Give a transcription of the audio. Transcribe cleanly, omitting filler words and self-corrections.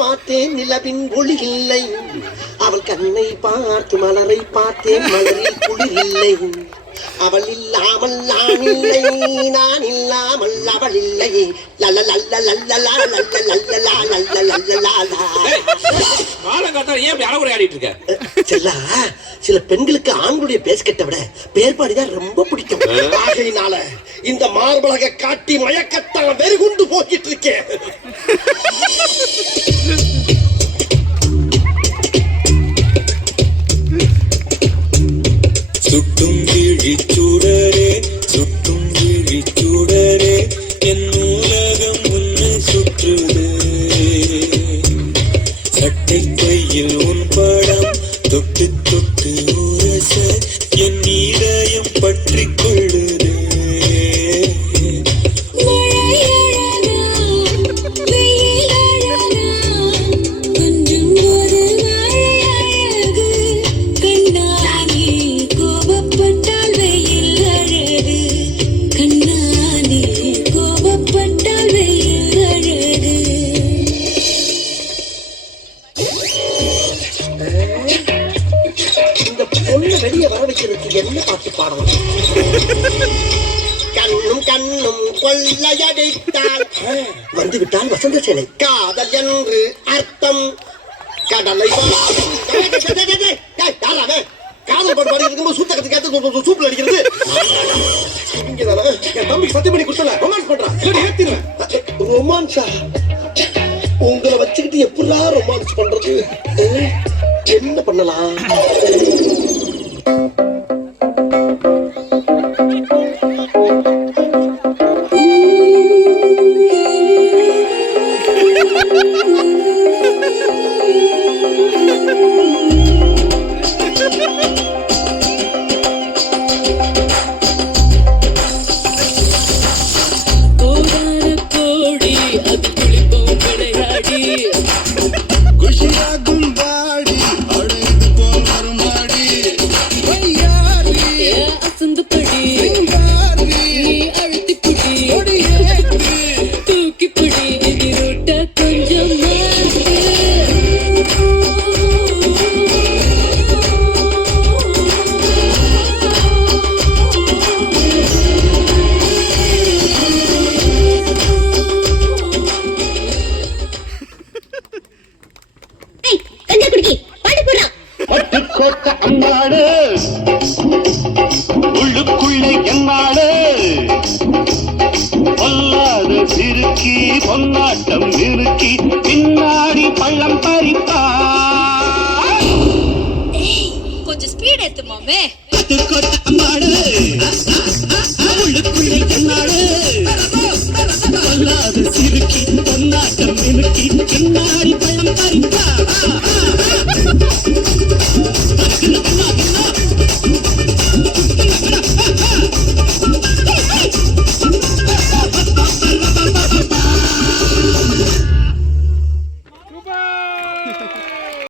பார்த்தேன் நிலவின் ஒளி இல்லை, அவள் கண்ணை பார்த்து மலரை பார்த்தேன் மலரில் குளிர் இல்லை, அவள் இல்லாமல் நான் இல்லை, நான் இல்லாமல் அவள் இல்லை. செல்லா, சில பெண்களுக்கு ஆண்களுடைய பேஸ்கட்டை விட பேர்பாடிதான் ரொம்ப பிடிக்கும். ஆகையினால இந்த மார்பலக காட்டி மயக்கத்தான் வெறுகுண்டு போக்கிட்டு இருக்கேன். சுட்டும் விழிச்சூடரே, சுட்டும் விழிச்சூடரே, என் நூலகம் உன்னை சுற்றுது. சட்டை பையில் உன் படம் தொட்டு தொட்டு உரச என் இதயம் பற்றி கொள்ளுது. வெளியே வர வைக்கிறதுக்கு என்ன பாட்டு பாடலாம்? கண்ணும் கண்ணும் கொள்ளையடித்தால் வந்து விட்டால் வசந்த சேனை காதல் என்று அர்த்தம். கடலை காதல் பாட்டு பாடி இருக்கும்போது சூத்தகத்துக்கு ஏற்ற சூப்பில் அடிக்கிறது. என் தம்பிக்கு சத்தியம் பண்ணி கொடுத்தல ரொமான்ஸ் பண்றான். ரொமான்ஸா? உங்களை வச்சுக்கிட்டு எப்படா ரொமான்ஸ் பண்றது? என்ன பண்ணலாம்? உள்ளுக்குள்ளே என்னாடு பொல்லாத சிறுக்கி பொன்னாட்டம் நிறுக்கி பின்னாடி பள்ளம் பறிப்பா. கொஞ்சம் ஸ்பீட் ஏத்து மாமே. கத்து கொத்த